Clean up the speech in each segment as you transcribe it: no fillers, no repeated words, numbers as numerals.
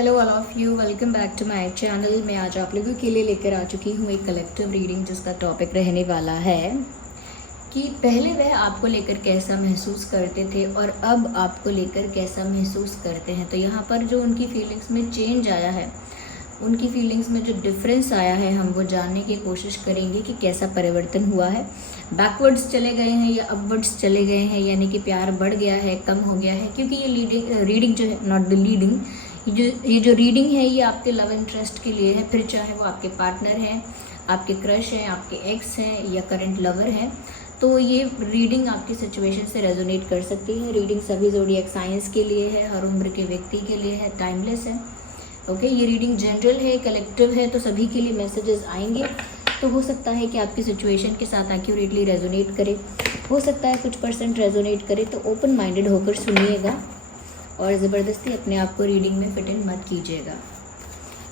Hello all of you, welcome back to my channel. मैं आज आप लोगों के लिए लेकर आ चुकी हूँ एक कलेक्टिव रीडिंग जिसका टॉपिक रहने वाला है कि पहले वह आपको लेकर कैसा महसूस करते थे और अब आपको लेकर कैसा महसूस करते हैं। तो यहाँ पर जो उनकी फीलिंग्स में चेंज आया है, उनकी फीलिंग्स में जो डिफरेंस आया है, हम वो जानने की कोशिश करेंगे कि कैसा परिवर्तन हुआ है। बैकवर्ड्स चले गए हैं या अपवर्ड्स चले गए हैं, यानी कि प्यार बढ़ गया है, कम हो गया है। क्योंकि ये रीडिंग जो है, नॉट द लीडिंग, ये जो रीडिंग है ये आपके लव इंटरेस्ट के लिए है। फिर चाहे वो आपके पार्टनर हैं, आपके क्रश हैं, आपके एक्स हैं या करंट लवर हैं, तो ये रीडिंग आपकी सिचुएशन से रेजोनेट कर सकती है। रीडिंग सभी ज़ोडिएक साइंस के लिए है, हर उम्र के व्यक्ति के लिए है, टाइमलेस है। ओके, ये रीडिंग जनरल है, कलेक्टिव है, तो सभी के लिए मैसेजेस आएंगे। तो हो सकता है कि आपकी सिचुएशन के साथ एक्यूरेटली रेजोनेट करे, हो सकता है कुछ % रेजोनेट करे। तो ओपन माइंडेड होकर सुनिएगा और ज़बरदस्ती अपने आप को रीडिंग में फिट इन मत कीजिएगा।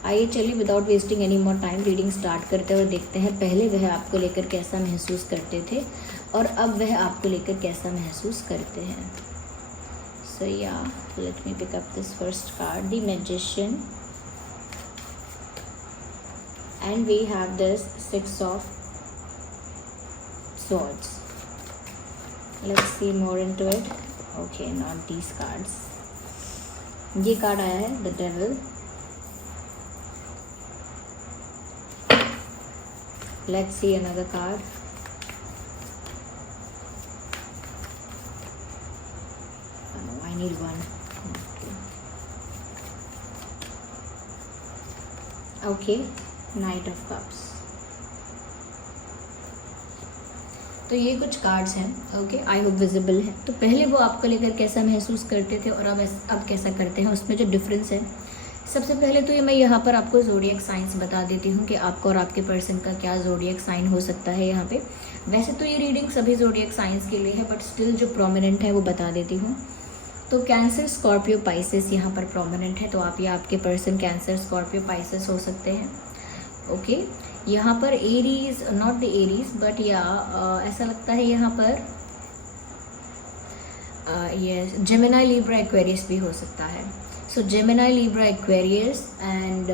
आइए चलिए without wasting any more time reading start करते हैं और देखते हैं पहले वह आपको लेकर कैसा महसूस करते थे और अब वह आपको लेकर कैसा महसूस करते हैं। सो या let me pick up this first card, the magician, and we have this 6 of swords. Let's see more into it. Okay, not these cards. ये कार्ड आया है the devil. Let's see another card. Oh, I need one. Okay, night of cups. तो ये कुछ cards हैं। Okay, I hope visible है। तो पहले वो आपको लेकर कैसा महसूस करते थे और अब कैसा करते हैं, उसमें जो डिफरेंस है। सबसे पहले तो ये मैं यहाँ पर आपको ज़ोडिएक साइंस बता देती हूँ कि आपको और आपके पर्सन का क्या ज़ोडिएक साइन हो सकता है यहाँ पे। वैसे तो ये रीडिंग सभी ज़ोडिएक साइंस के लिए है, बट स्टिल जो प्रोमिनेंट है वो बता देती हूँ। तो कैंसर, स्कॉर्पियो, पाइसेस यहाँ पर प्रोमिनेंट है। तो आप या आपके पर्सन कैंसर, स्कॉर्पियो, पाइसेस हो सकते हैं। ओके, यहाँ पर Aries, not the Aries but या ऐसा लगता है यहाँ पर ये जेमिनी, लिब्रा, एक्वेरियस भी हो सकता है। So Gemini, Libra, Aquarius and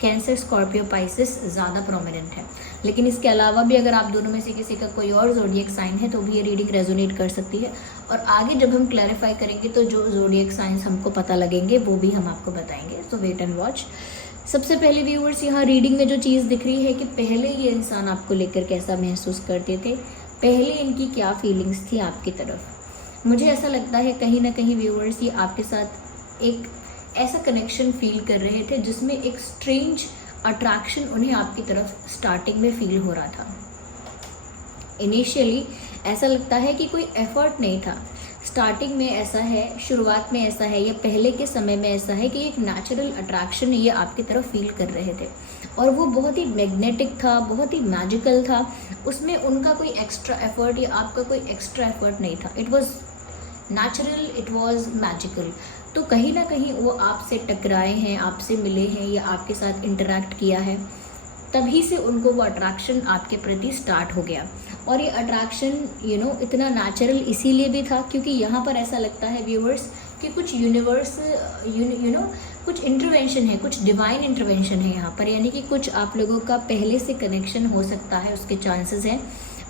Cancer, Scorpio, Pisces ज़्यादा प्रोमिनेंट है। लेकिन इसके अलावा भी अगर आप दोनों में से किसी का कोई और ज़ोडिएक साइन है तो भी ये रीडिंग रेजोनेट कर सकती है। और आगे जब हम क्लैरिफाई करेंगे तो जो ज़ोडिएक साइंस हमको पता लगेंगे वो भी हम आपको बताएंगे। सो वेट एंड वॉच। सबसे पहले व्यूअर्स, यहाँ रीडिंग में जो चीज़ दिख रही है कि पहले ये इंसान आपको लेकर कैसा महसूस करते थे, पहले इनकी क्या फीलिंग्स थी आपकी तरफ। मुझे ऐसा लगता है कहीं ना कहीं व्यूअर्स ये आपके साथ एक ऐसा कनेक्शन फील कर रहे थे जिसमें एक स्ट्रेंज अट्रैक्शन उन्हें आपकी तरफ स्टार्टिंग में फील हो रहा था। इनिशियली ऐसा लगता है कि कोई एफर्ट नहीं था। स्टार्टिंग में ऐसा है, शुरुआत में ऐसा है या पहले के समय में ऐसा है कि एक नेचुरल अट्रैक्शन ये आपकी तरफ फील कर रहे थे और वो बहुत ही मैग्नेटिक था, बहुत ही मैजिकल था। उसमें उनका कोई एक्स्ट्रा एफर्ट या आपका कोई एक्स्ट्रा एफर्ट नहीं था। It was natural, it was magical. तो कहीं ना कहीं वो आपसे टकराए हैं, आपसे मिले हैं या आपके साथ इंटरेक्ट किया है, तभी से उनको वो अट्रैक्शन आपके प्रति स्टार्ट हो गया। और ये अट्रैक्शन इतना नेचुरल इसीलिए भी था क्योंकि यहाँ पर ऐसा लगता है व्यूअर्स कि कुछ यूनिवर्स कुछ इंटरवेंशन है, कुछ डिवाइन इंटरवेंशन है यहाँ पर। यानी कि कुछ आप लोगों का पहले से कनेक्शन हो सकता है, उसके चांसेस हैं।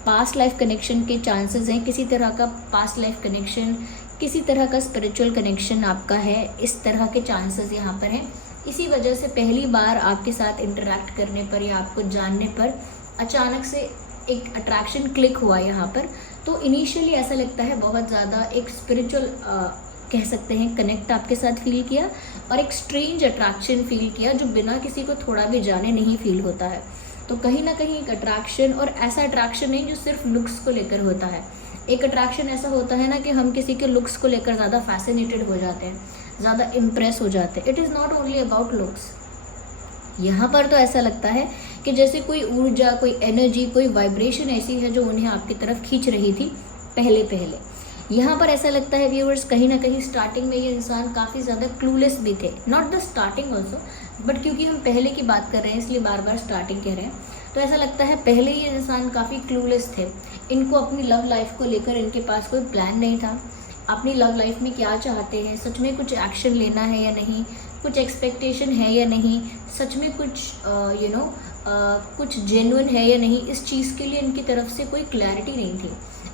पास्ट लाइफ कनेक्शन के चांसेस हैं, किसी तरह का पास्ट लाइफ कनेक्शन, किसी तरह का स्पिरिचुअल कनेक्शन आपका है, इस तरह के चांसेस यहाँ पर हैं। इसी वजह से पहली बार आपके साथ इंटरेक्ट करने पर या आपको जानने पर अचानक से एक अट्रैक्शन क्लिक हुआ यहाँ पर। तो इनिशियली ऐसा लगता है बहुत ज़्यादा एक स्पिरिचुअल कह सकते हैं कनेक्ट आपके साथ फील किया और एक स्ट्रेंज अट्रैक्शन फील किया जो बिना किसी को थोड़ा भी जाने नहीं फील होता है। तो कहीं ना कहीं एक अट्रैक्शन, और ऐसा अट्रैक्शन नहीं जो सिर्फ लुक्स को लेकर होता है। एक अट्रैक्शन ऐसा होता है ना कि हम किसी के लुक्स को लेकर ज़्यादा फैसिनेटेड हो जाते हैं, ज़्यादा इम्प्रेस हो जाते हैं। It is not only about looks. यहाँ पर तो ऐसा लगता है कि जैसे कोई ऊर्जा, कोई एनर्जी, कोई वाइब्रेशन ऐसी है जो उन्हें आपकी तरफ खींच रही थी पहले। यहाँ पर ऐसा लगता है व्यूअर्स कहीं ना कहीं स्टार्टिंग में ये इंसान काफ़ी ज़्यादा क्लूलेस भी थे। Not the starting also, but क्योंकि हम पहले की बात कर रहे हैं इसलिए बार बार स्टार्टिंग कह रहे हैं। तो ऐसा लगता है पहले ये इंसान काफ़ी क्लूलेस थे। इनको अपनी लव लाइफ को लेकर इनके पास कोई प्लान नहीं था। अपनी लव लाइफ में क्या चाहते हैं, सच में कुछ एक्शन लेना है या नहीं, कुछ एक्सपेक्टेशन है या नहीं, सच में कुछ कुछ जेन्युइन है या नहीं, इस चीज़ के लिए इनकी तरफ से कोई क्लैरिटी नहीं थी।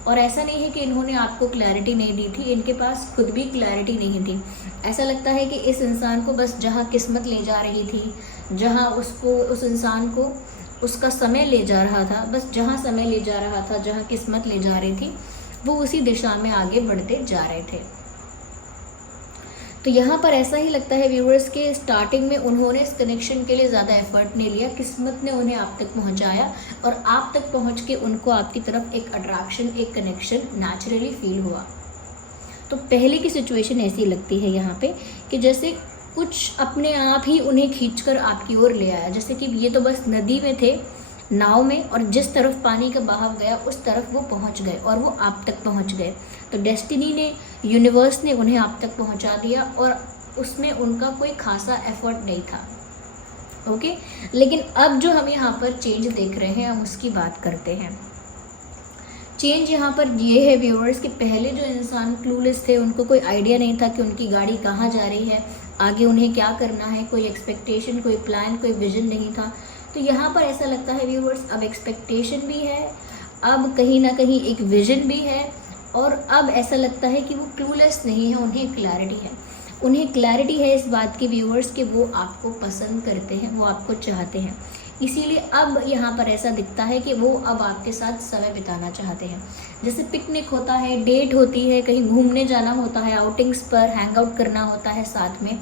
और ऐसा नहीं है कि इन्होंने आपको क्लैरिटी नहीं दी थी, इनके पास खुद भी क्लैरिटी नहीं थी। ऐसा लगता है कि इस इंसान को बस जहाँ किस्मत ले जा रही थी, जहाँ उसको उस इंसान को उसका समय ले जा रहा था, बस जहाँ समय ले जा रहा था, जहाँ किस्मत ले जा रही थी, वो उसी दिशा में आगे बढ़ते जा रहे थे। तो यहाँ पर ऐसा ही लगता है व्यूअर्स के स्टार्टिंग में उन्होंने इस कनेक्शन के लिए ज़्यादा एफर्ट नहीं लिया, किस्मत ने उन्हें आप तक पहुँचाया और आप तक पहुँच के उनको आपकी तरफ एक अट्रैक्शन, एक कनेक्शन नेचुरली फील हुआ। तो पहले की सिचुएशन ऐसी लगती है यहाँ पे कि जैसे कुछ अपने आप ही उन्हें खींचकर आपकी ओर ले आया, जैसे कि ये तो बस नदी में थे, नाव में, और जिस तरफ पानी का बहाव गया उस तरफ वो पहुंच गए और वो आप तक पहुंच गए। तो डेस्टिनी ने, यूनिवर्स ने उन्हें आप तक पहुंचा दिया और उसमें उनका कोई खासा एफर्ट नहीं था। ओके, लेकिन अब जो हम यहाँ पर चेंज देख रहे हैं हम उसकी बात करते हैं। चेंज यहाँ पर ये है व्यूअर्स कि पहले जो इंसान क्लूलेस थे, उनको कोई आइडिया नहीं था कि उनकी गाड़ी कहाँ जा रही है, आगे उन्हें क्या करना है, कोई एक्सपेक्टेशन, कोई प्लान, कोई विजन नहीं था। तो यहाँ पर ऐसा लगता है व्यूअर्स अब एक्सपेक्टेशन भी है, अब कहीं ना कहीं एक विजन भी है, और अब ऐसा लगता है कि वो क्लूलेस नहीं है, उन्हें क्लैरिटी है। उन्हें क्लैरिटी है इस बात की व्यूअर्स कि वो आपको पसंद करते हैं, वो आपको चाहते हैं। इसीलिए अब यहाँ पर ऐसा दिखता है कि वो अब आपके साथ समय बिताना चाहते हैं। जैसे पिकनिक होता है, डेट होती है, कहीं घूमने जाना होता है, आउटिंग्स पर हैंग आउट करना होता है साथ में,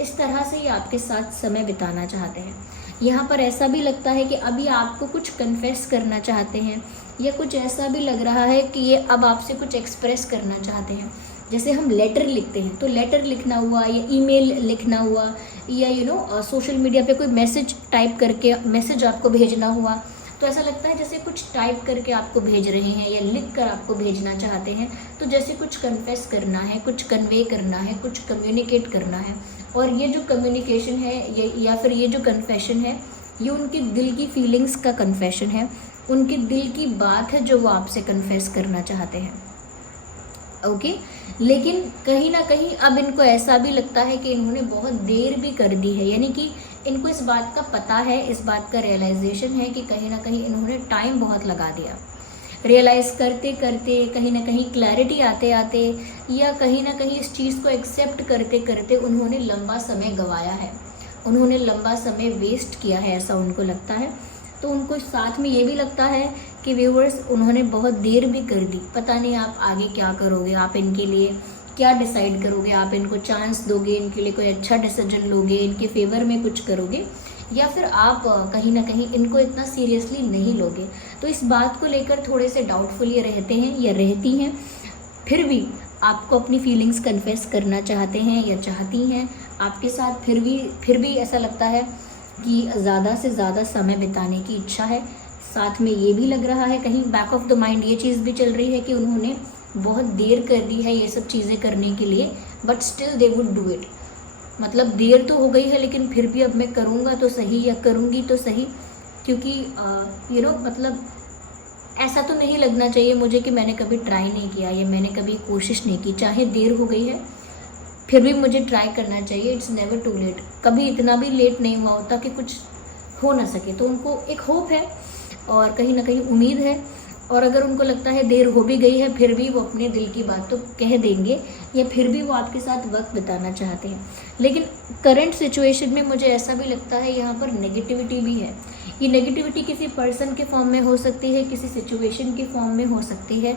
इस तरह से ही आपके साथ समय बिताना चाहते हैं। यहाँ पर ऐसा भी लगता है कि अभी आपको कुछ कन्फेस करना चाहते हैं, या कुछ ऐसा भी लग रहा है कि ये अब आपसे कुछ एक्सप्रेस करना चाहते हैं। जैसे हम लेटर लिखते हैं, तो लेटर लिखना हुआ या ईमेल लिखना हुआ या सोशल मीडिया पे कोई मैसेज टाइप करके मैसेज आपको भेजना हुआ, तो ऐसा लगता है जैसे कुछ टाइप करके आपको भेज रहे हैं या लिख कर आपको भेजना चाहते हैं। तो जैसे कुछ कन्फेस करना है, कुछ कन्वे करना है, कुछ कम्युनिकेट करना है। और ये जो कम्युनिकेशन है या फिर ये जो कन्फेशन है, ये उनके दिल की फीलिंग्स का कन्फेशन है, उनके दिल की बात है जो वो आपसे कन्फेस करना चाहते हैं। ओके, लेकिन कहीं ना कहीं अब इनको ऐसा भी लगता है कि इन्होंने बहुत देर भी कर दी है, यानी कि इनको इस बात का पता है, इस बात का रियलाइजेशन है कि कहीं ना कहीं इन्होंने टाइम बहुत लगा दिया। रियलाइज़ करते करते, कहीं ना कहीं क्लैरिटी आते आते, या कहीं ना कहीं इस चीज़ को एक्सेप्ट करते करते उन्होंने लंबा समय गंवाया है, उन्होंने लंबा समय वेस्ट किया है, ऐसा उनको लगता है। तो उनको साथ में ये भी लगता है कि व्यूअर्स उन्होंने बहुत देर भी कर दी, पता नहीं आप आगे क्या करोगे, आप इनके लिए क्या डिसाइड करोगे, आप इनको चांस दोगे, इनके लिए कोई अच्छा डिसीजन लोगे, इनके फेवर में कुछ करोगे, या फिर आप कहीं ना कहीं इनको इतना सीरियसली नहीं लोगे। तो इस बात को लेकर थोड़े से डाउटफुल ये रहते हैं या रहती हैं, फिर भी आपको अपनी फीलिंग्स कन्फेस करना चाहते हैं या चाहती हैं आपके साथ, फिर भी ऐसा लगता है कि ज़्यादा से ज़्यादा समय बिताने की इच्छा है। साथ में ये भी लग रहा है, कहीं बैक ऑफ द माइंड ये चीज़ भी चल रही है कि उन्होंने बहुत देर कर दी है ये सब चीज़ें करने के लिए, but still they would do it. मतलब देर तो हो गई है लेकिन फिर भी अब मैं करूँगा तो सही या करूँगी तो सही, क्योंकि मतलब ऐसा तो नहीं लगना चाहिए मुझे कि मैंने कभी ट्राई नहीं किया या मैंने कभी कोशिश नहीं की। चाहे देर हो गई है फिर भी मुझे ट्राई करना चाहिए। It's never too late. कभी इतना भी लेट नहीं हुआ होता कि कुछ हो ना सके। तो उनको एक होप है और कहीं ना कहीं उम्मीद है, और अगर उनको लगता है देर हो भी गई है फिर भी वो अपने दिल की बात तो कह देंगे, या फिर भी वो आपके साथ वक्त बिताना चाहते हैं। लेकिन करंट सिचुएशन में मुझे ऐसा भी लगता है यहाँ पर नेगेटिविटी भी है। ये नेगेटिविटी किसी पर्सन के फॉर्म में हो सकती है, किसी सिचुएशन के फॉर्म में हो सकती है।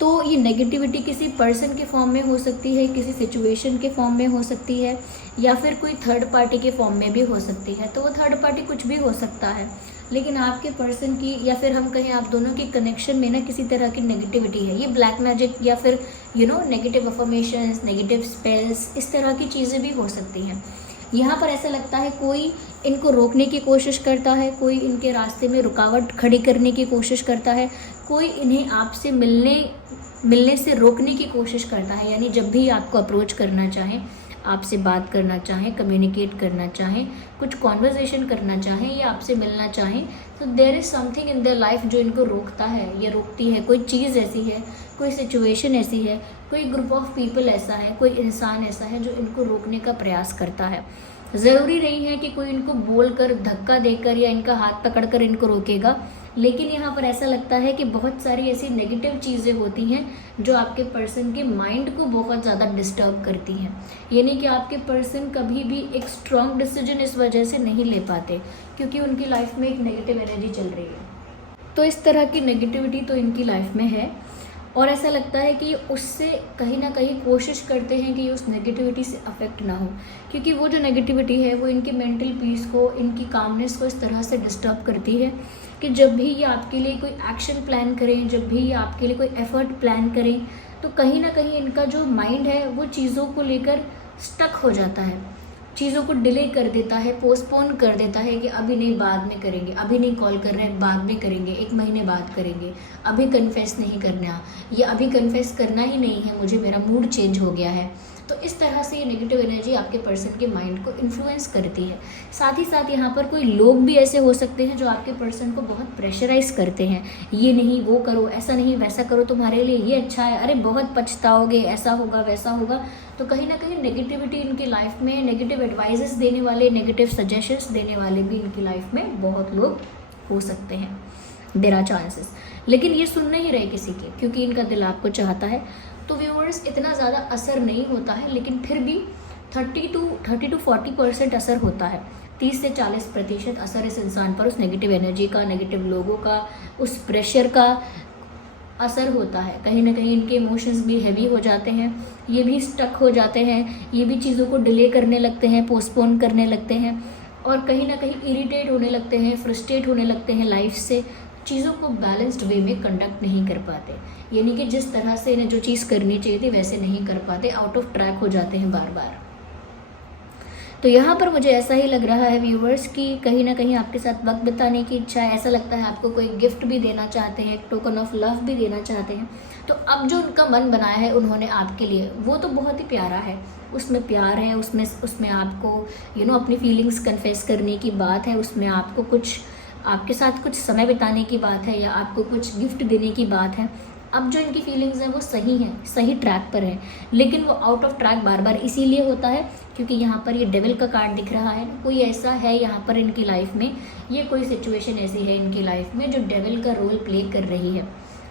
तो ये नेगेटिविटी किसी पर्सन के फॉर्म में हो सकती है, किसी सिचुएशन के फॉर्म में हो सकती है, या फिर कोई थर्ड पार्टी के फॉर्म में भी हो सकती है। तो वो थर्ड पार्टी कुछ भी हो सकता है, लेकिन आपके पर्सन की या फिर हम कहें आप दोनों के कनेक्शन में ना किसी तरह की नेगेटिविटी है। ये ब्लैक मैजिक या फिर नेगेटिव अफर्मेशंस, नेगेटिव स्पेल्स, इस तरह की चीज़ें भी हो सकती हैं। यहाँ पर ऐसा लगता है कोई इनको रोकने की कोशिश करता है, कोई इनके रास्ते में रुकावट खड़ी करने की कोशिश करता है, कोई इन्हें आपसे मिलने से रोकने की कोशिश करता है। यानी जब भी आपको अप्रोच करना चाहें, आपसे बात करना चाहें, कम्युनिकेट करना चाहें, कुछ कॉन्वर्जेशन करना चाहें या आपसे मिलना चाहें, तो there is something in their life जो इनको रोकता है या रोकती है। कोई चीज़ ऐसी है, कोई सिचुएशन ऐसी है, कोई ग्रुप ऑफ पीपल ऐसा है, कोई इंसान ऐसा है जो इनको रोकने का प्रयास करता है। ज़रूरी नहीं है कि कोई इनको बोलकर, धक्का देकर या इनका हाथ पकड़कर इनको रोकेगा, लेकिन यहाँ पर ऐसा लगता है कि बहुत सारी ऐसी नेगेटिव चीज़ें होती हैं जो आपके पर्सन के माइंड को बहुत ज़्यादा डिस्टर्ब करती हैं। यानी कि आपके पर्सन कभी भी एक स्ट्रॉन्ग डिसीजन इस वजह से नहीं ले पाते, क्योंकि उनकी लाइफ में एक नेगेटिव एनर्जी चल रही है। तो इस तरह की नेगेटिविटी तो इनकी लाइफ में है, और ऐसा लगता है कि उससे कहीं ना कहीं कोशिश करते हैं कि उस नेगेटिविटी से अफेक्ट ना हो, क्योंकि वो जो नेगेटिविटी है वो इनकी मेंटल पीस को, इनकी कामनेस को इस तरह से डिस्टर्ब करती है कि जब भी ये आपके लिए कोई एक्शन प्लान करें, जब भी ये आपके लिए कोई एफर्ट प्लान करें, तो कहीं ना कहीं इनका जो माइंड है वो चीज़ों को लेकर स्टक हो जाता है, चीज़ों को डिले कर देता है, पोस्टपोन कर देता है कि अभी नहीं, बाद में करेंगे, अभी नहीं कॉल कर रहे हैं, बाद में करेंगे, 1 महीने बाद करेंगे, अभी कन्फेस नहीं करना, या अभी कन्फेस करना ही नहीं है मुझे, मेरा मूड चेंज हो गया है। तो इस तरह से ये नेगेटिव एनर्जी आपके पर्सन के माइंड को इन्फ्लुएंस करती है। साथ ही साथ यहाँ पर कोई लोग भी ऐसे हो सकते हैं जो आपके पर्सन को बहुत प्रेशराइज करते हैं, ये नहीं वो करो, ऐसा नहीं वैसा करो, तुम्हारे लिए ये अच्छा है, अरे बहुत पछताओगे, ऐसा होगा वैसा होगा। तो कहीं ना कहीं नेगेटिविटी इनकी लाइफ में, नेगेटिव एडवाइजेस देने वाले, नेगेटिव सजेशंस देने वाले भी इनकी लाइफ में बहुत लोग हो सकते हैं, देयर आर चांसेस। लेकिन ये सुन नहीं रहे किसी के, क्योंकि इनका दिल आपको चाहता है। तो व्यूअर्स, इतना ज़्यादा असर नहीं होता है, लेकिन फिर भी 30 to 40% असर होता है। 30 से 40% असर इस इंसान पर उस नेगेटिव एनर्जी का, नेगेटिव लोगों का, उस प्रेशर का असर होता है। कहीं ना कहीं इनके इमोशंस भी हैवी हो जाते हैं, ये भी स्टक हो जाते हैं, ये भी चीज़ों को डिले करने लगते हैं, पोस्टपोन करने लगते हैं, और कहीं ना कहीं इरिटेट होने लगते हैं, फ्रस्ट्रेट होने लगते हैं लाइफ से, चीज़ों को बैलेंस्ड वे में कंडक्ट नहीं कर पाते। यानी कि जिस तरह से इन्हें जो चीज़ करनी चाहिए थी वैसे नहीं कर पाते, आउट ऑफ ट्रैक हो जाते हैं बार बार। तो यहाँ पर मुझे ऐसा ही लग रहा है व्यूवर्स कि कहीं ना कहीं आपके साथ वक्त बिताने की इच्छा है। ऐसा लगता है आपको कोई गिफ्ट भी देना चाहते हैं, एक टोकन ऑफ लव भी देना चाहते हैं। तो अब जो उनका मन बनाया है उन्होंने आपके लिए, वो तो बहुत ही प्यारा है, उसमें प्यार है, उसमें आपको अपनी फीलिंग्स कन्फेस करने की बात है, उसमें आपको कुछ, आपके साथ कुछ समय बिताने की बात है, या आपको कुछ गिफ्ट देने की बात है। अब जो इनकी फीलिंग्स हैं वो सही हैं, सही ट्रैक पर है, लेकिन वो आउट ऑफ ट्रैक बार बार इसीलिए होता है क्योंकि यहाँ पर ये डेविल का कार्ड दिख रहा है। कोई ऐसा है यहाँ पर इनकी लाइफ में, ये कोई सिचुएशन ऐसी है इनकी लाइफ में जो डेविल का रोल प्ले कर रही है,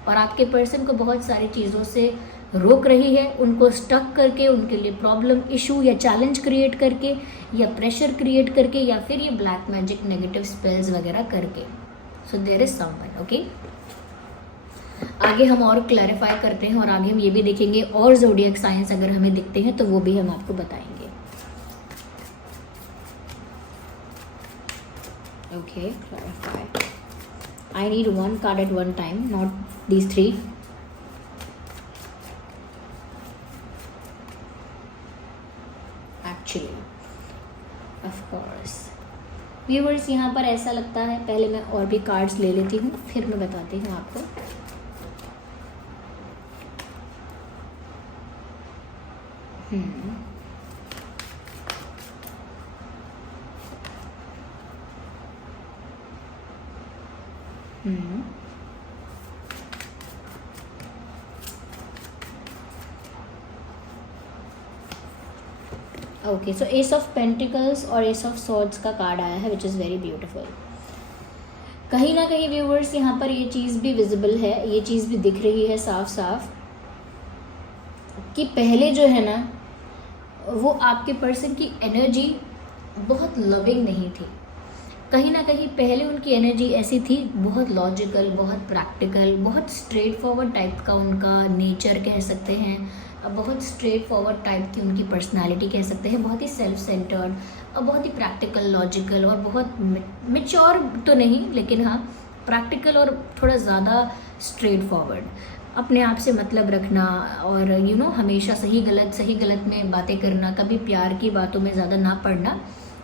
और आपके पर्सन को बहुत सारी चीज़ों से रोक रही है, उनको स्टक करके, उनके लिए प्रॉब्लम, इशू या चैलेंज क्रिएट करके, या प्रेशर क्रिएट करके, या फिर ये ब्लैक मैजिक, नेगेटिव स्पेल्स वगैरह करके। So there is someone, okay. आगे हम और क्लैरिफाई करते हैं, और आगे हम ये भी देखेंगे और ज़ोडिएक साइंस अगर हमें दिखते हैं तो वो भी हम आपको बताएंगे। Okay, clarify. I need 1 card at one time, not these 3. Actually, of course. Viewers, यहाँ पर ऐसा लगता है, पहले मैं और भी कार्ड्स ले लेती हूँ फिर मैं बताती हूँ आपको। Okay, so S of pentacles और एस ऑफ सॉर्ड्स का कार्ड आया है, विच इज़ वेरी ब्यूटीफुल। कहीं ना कहीं व्यूवर्स यहाँ पर ये चीज़ भी विजिबल है, ये चीज़ भी दिख रही है साफ साफ कि पहले जो है ना वो आपके पर्सन की एनर्जी बहुत लविंग नहीं थी। कहीं ना कहीं पहले उनकी एनर्जी ऐसी थी, बहुत लॉजिकल, बहुत प्रैक्टिकल, बहुत स्ट्रेट फॉरवर्ड टाइप का उनका नेचर कह सकते हैं, बहुत स्ट्रेट फॉरवर्ड टाइप की उनकी पर्सनालिटी कह सकते हैं, बहुत ही सेल्फ सेंटर्ड और बहुत ही प्रैक्टिकल, लॉजिकल और बहुत मैच्योर तो नहीं, लेकिन हाँ प्रैक्टिकल और थोड़ा ज़्यादा स्ट्रेट फॉरवर्ड, अपने आप से मतलब रखना, और हमेशा सही गलत में बातें करना, कभी प्यार की बातों में ज़्यादा ना पड़ना,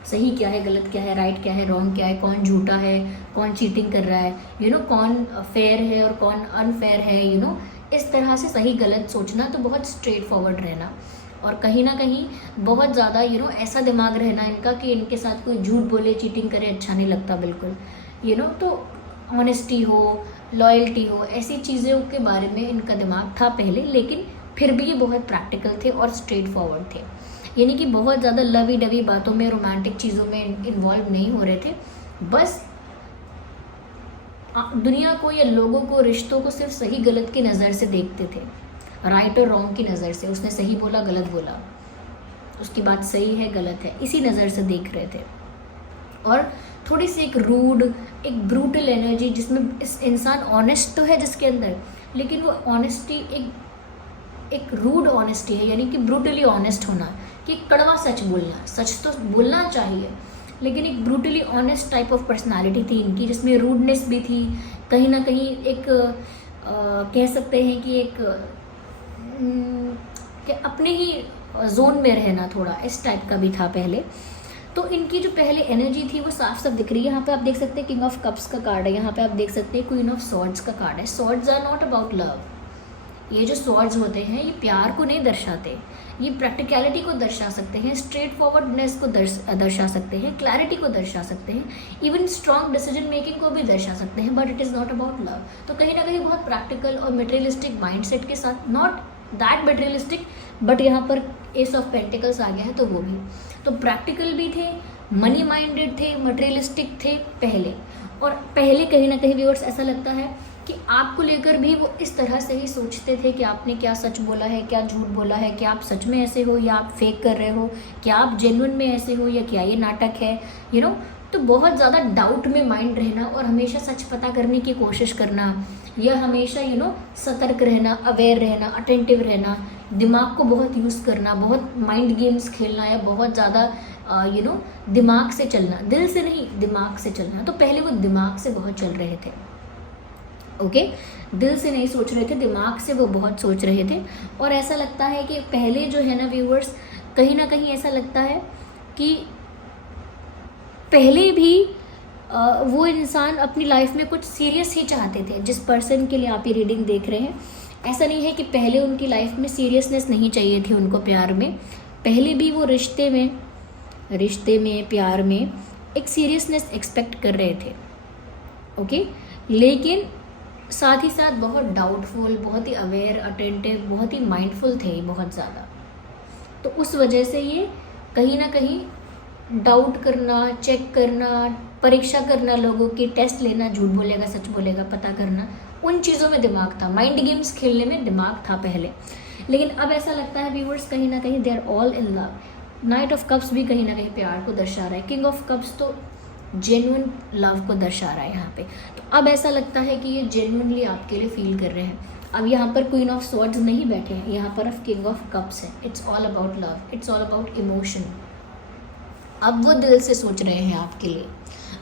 सही क्या है, गलत क्या है, राइट क्या है, रॉन्ग क्या है, कौन झूठा है, कौन चीटिंग कर रहा है, कौन फेयर है और कौन अनफेयर है, इस तरह से सही गलत सोचना, तो बहुत स्ट्रेट फॉरवर्ड रहना। और कहीं ना कहीं बहुत ज़्यादा ऐसा दिमाग रहना इनका कि इनके साथ कोई झूठ बोले, चीटिंग करे, अच्छा नहीं लगता बिल्कुल। तो ऑनेस्टी हो, लॉयल्टी हो, ऐसी चीज़ों के बारे में इनका दिमाग था पहले, लेकिन फिर भी ये बहुत प्रैक्टिकल थे और स्ट्रेट फॉरवर्ड थे। यानी कि बहुत ज़्यादा लवी डवी बातों में, रोमांटिक चीज़ों में इन्वॉल्व नहीं हो रहे थे। बस दुनिया को या लोगों को, रिश्तों को सिर्फ सही गलत की नज़र से देखते थे, राइट और रॉन्ग की नज़र से। उसने सही बोला, गलत बोला, उसकी बात सही है, गलत है, इसी नज़र से देख रहे थे। और थोड़ी सी एक रूड, एक ब्रूटल एनर्जी, जिसमें इस इंसान ऑनेस्ट तो है जिसके अंदर, लेकिन वो ऑनेस्टी एक रूड ऑनेस्टी है, यानी कि ब्रूटली ऑनेस्ट होना, कि कड़वा सच बोलना। सच तो बोलना चाहिए, लेकिन एक brutally honest type of personality थी इनकी, जिसमें रूडनेस भी थी, कहीं ना कहीं एक कह सकते हैं कि एक कि अपने ही जोन में रहना, थोड़ा इस टाइप का भी था पहले। तो इनकी जो पहले एनर्जी थी वो साफ साफ दिख रही है। यहाँ पे आप देख सकते हैं किंग ऑफ कप्स का कार्ड है, यहाँ पे आप देख सकते हैं क्वीन ऑफ स्वॉर्ड्स का कार्ड है। Swords are not about love. ये जो स्वॉर्ड्स होते हैं ये प्यार को नहीं दर्शाते, ये प्रैक्टिकलिटी को दर्शा सकते हैं, स्ट्रेट फॉरवर्डनेस को दर्शा सकते हैं, क्लैरिटी को दर्शा सकते हैं, इवन स्ट्रॉन्ग डिसीजन मेकिंग को भी दर्शा सकते हैं, but it is not about love. तो कहीं ना कहीं बहुत प्रैक्टिकल और मटेरियलिस्टिक माइंडसेट के साथ, नॉट दैट मटेरियलिस्टिक, बट यहाँ पर एस ऑफ पेंटिकल्स आ गया है, तो वो भी तो प्रैक्टिकल भी थे, मनी माइंडेड थे, मटेरियलिस्टिक थे पहले। और पहले कहीं ना कहीं व्यूअर्स ऐसा लगता है कि आपको लेकर भी वो इस तरह से ही सोचते थे कि आपने क्या सच बोला है, क्या झूठ बोला है, क्या आप सच में ऐसे हो या आप फेक कर रहे हो, क्या आप जेन्युइन में ऐसे हो या क्या ये नाटक है, तो बहुत ज़्यादा डाउट में माइंड रहना और हमेशा सच पता करने की कोशिश करना, या हमेशा सतर्क रहना, अवेयर रहना, अटेंटिव रहना, दिमाग को बहुत यूज़ करना, बहुत माइंड गेम्स खेलना, या बहुत ज़्यादा दिमाग से चलना, दिल से नहीं दिमाग से चलना। तो पहले वो दिमाग से बहुत चल रहे थे, ओके दिल से नहीं सोच रहे थे, दिमाग से वो बहुत सोच रहे थे। और ऐसा लगता है कि पहले जो है ना व्यूअर्स, कहीं ना कहीं ऐसा लगता है कि पहले भी वो इंसान अपनी लाइफ में कुछ सीरियस ही चाहते थे। जिस पर्सन के लिए आप ये रीडिंग देख रहे हैं, ऐसा नहीं है कि पहले उनकी लाइफ में सीरियसनेस नहीं चाहिए थी उनको प्यार में, पहले भी वो रिश्ते में प्यार में एक सीरियसनेस एक्सपेक्ट कर रहे थे, ओके लेकिन साथ ही साथ बहुत डाउटफुल, बहुत ही अवेयर, अटेंटिव, बहुत ही माइंडफुल थे बहुत ज़्यादा। तो उस वजह से ये कहीं ना कहीं डाउट करना, चेक करना, परीक्षा करना, लोगों की टेस्ट लेना, झूठ बोलेगा सच बोलेगा पता करना, उन चीज़ों में दिमाग था, माइंड गेम्स खेलने में दिमाग था पहले। लेकिन अब ऐसा लगता है व्यूअर्स कहीं ना कहीं they are all in love. Knight of cups भी कहीं ना कहीं प्यार को दर्शा रहा है, किंग ऑफ कप्स तो जेन्युइन लव को दर्शा रहा है यहाँ पे। तो अब ऐसा लगता है कि ये जेन्युइनली आपके लिए फील कर रहे हैं। अब यहाँ पर क्वीन ऑफ स्वॉर्ड्स नहीं बैठे हैं, यहाँ पर अब किंग ऑफ कप्स है। It's all about love, it's all about emotion. अब वो दिल से सोच रहे हैं आपके लिए।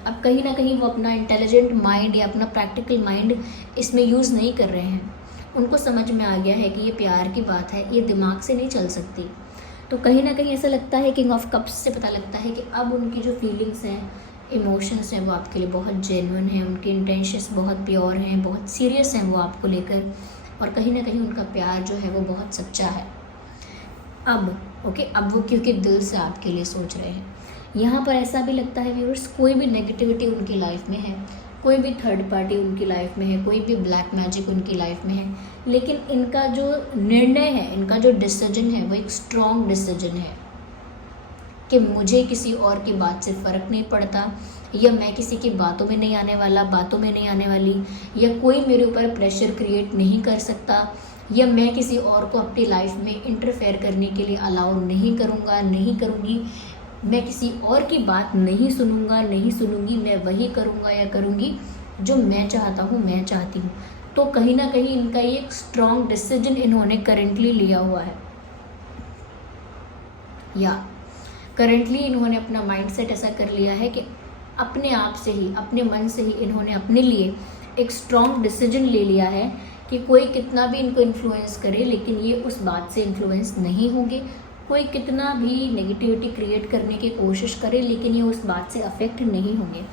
अब कहीं ना कहीं वो अपना इंटेलिजेंट माइंड या अपना प्रैक्टिकल माइंड इसमें यूज़ नहीं कर रहे हैं। उनको समझ में आ गया है कि ये प्यार की बात है, ये दिमाग से नहीं चल सकती। तो कहीं ना कहीं ऐसा लगता है किंग ऑफ कप्स से पता लगता है कि अब उनकी जो फीलिंग्स हैं, इमोशंस हैं, वो आपके लिए बहुत जेन्युइन हैं, उनके इंटेंशंस बहुत प्योर हैं, बहुत सीरियस हैं वो आपको लेकर, और कहीं ना कहीं उनका प्यार जो है वो बहुत सच्चा है। अब अब वो क्योंकि दिल से आपके लिए सोच रहे हैं। यहाँ पर ऐसा भी लगता है व्यूअर्स, कोई भी नेगेटिविटी उनकी लाइफ में है, कोई भी थर्ड पार्टी उनकी लाइफ में है, कोई भी ब्लैक मैजिक उनकी लाइफ में है, लेकिन इनका जो निर्णय है, इनका जो डिसीजन है वो एक स्ट्रॉन्ग डिसीजन है कि मुझे किसी और की बात से फ़र्क नहीं पड़ता, या मैं किसी की बातों में नहीं आने वाला, बातों में नहीं आने वाली, या कोई मेरे ऊपर प्रेशर क्रिएट नहीं कर सकता, या मैं किसी और को अपनी लाइफ में इंटरफेयर करने के लिए अलाउ नहीं करूँगा, नहीं करूँगी। मैं किसी और की बात नहीं सुनूंगा, नहीं सुनूंगी, मैं वही करूँगा या करूँगी जो मैं चाहता हूँ, मैं चाहती हूँ। तो कहीं ना कहीं इनका ये एक स्ट्रॉन्ग डिसीजन इन्होंने करेंटली लिया हुआ है, या करेंटली इन्होंने अपना माइंडसेट ऐसा कर लिया है कि अपने आप से ही, अपने मन से ही इन्होंने अपने लिए एक स्ट्रॉन्ग डिसीजन ले लिया है कि कोई कितना भी इनको इन्फ्लुएंस करे, लेकिन ये उस बात से इन्फ्लुएंस नहीं होंगे। कोई कितना भी नेगेटिविटी क्रिएट करने की कोशिश करे, लेकिन ये उस बात से अफेक्ट नहीं होंगे।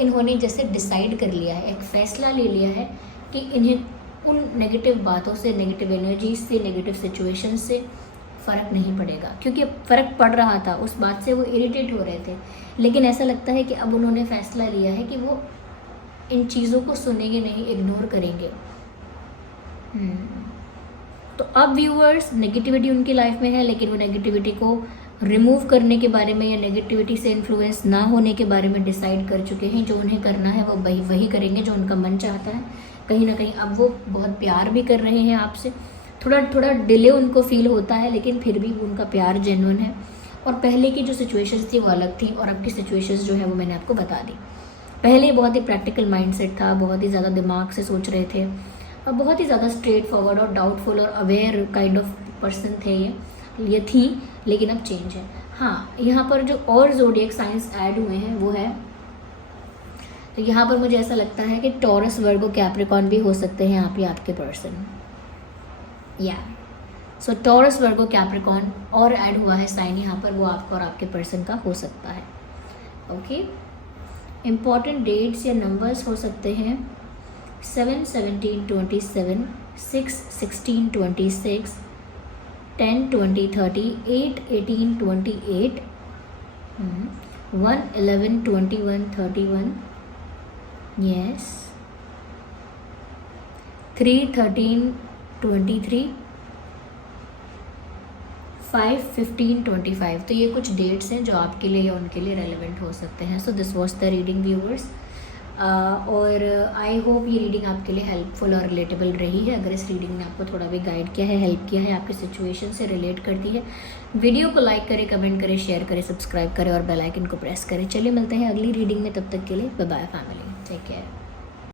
इन्होंने जैसे डिसाइड कर लिया है, एक फ़ैसला ले लिया है कि इन्हें उन नेगेटिव बातों से, नेगेटिव एनर्जी से, नेगेटिव सिचुएशन से फ़र्क नहीं पड़ेगा, क्योंकि फ़र्क पड़ रहा था, उस बात से वो इरिटेट हो रहे थे। लेकिन ऐसा लगता है कि अब उन्होंने फ़ैसला लिया है कि वो इन चीज़ों को सुनेंगे नहीं, इग्नोर करेंगे। तो अब व्यूअर्स नेगेटिविटी उनकी लाइफ में है, लेकिन वो नेगेटिविटी को रिमूव करने के बारे में या नेगेटिविटी से इन्फ्लुएंस ना होने के बारे में डिसाइड कर चुके हैं। जो उन्हें करना है वो वही करेंगे जो उनका मन चाहता है। कहीं ना कहीं अब वो बहुत प्यार भी कर रहे हैं आपसे, थोड़ा डिले उनको फील होता है, लेकिन फिर भी उनका प्यार जेन्युइन है। और पहले की जो सिचुएशंस थी वो अलग थी, और अब की सिचुएशंस जो है वो मैंने आपको बता दी। पहले बहुत ही प्रैक्टिकल माइंडसेट था, बहुत ही ज़्यादा दिमाग से सोच रहे थे, और बहुत ही ज़्यादा स्ट्रेट फॉरवर्ड और डाउटफुल और अवेयर काइंड ऑफ पर्सन थे ये थी। लेकिन अब चेंज है। हाँ, यहाँ पर जो और ज़ोडिएक साइंस ऐड हुए हैं वो है, तो यहाँ पर मुझे ऐसा लगता है कि टॉरस, वर्गो, कैप्रिकॉर्न भी हो सकते हैं यहाँ पे आपके पर्सन। या सो टॉरस, वर्गो, कैप्रिकॉर्न और ऐड हुआ है साइन यहाँ पर, वो आपका और आपके पर्सन का हो सकता है। ओके, इम्पॉर्टेंट डेट्स या नंबर्स हो सकते हैं 7, 17, 27, 6, 16, 26, 10, 20, 30, 8, 18, 28, 1, 11, 21, 31, yes, 3, 13, 23, 5, 15, 25। तो ये कुछ डेट्स हैं जो आपके लिए या उनके लिए रेलेवेंट हो सकते हैं। So this was the reading viewers, और आई होप ये रीडिंग आपके लिए हेल्पफुल और रिलेटेबल रही है। अगर इस रीडिंग ने आपको थोड़ा भी गाइड किया है, हेल्प किया है, आपकी सिचुएशन से रिलेट करती है, वीडियो को लाइक करें, कमेंट करें, शेयर करें, सब्सक्राइब करें और बेल आइकन को प्रेस करें। चलिए मिलते हैं अगली रीडिंग में, तब तक के लिए bye bye family, take care.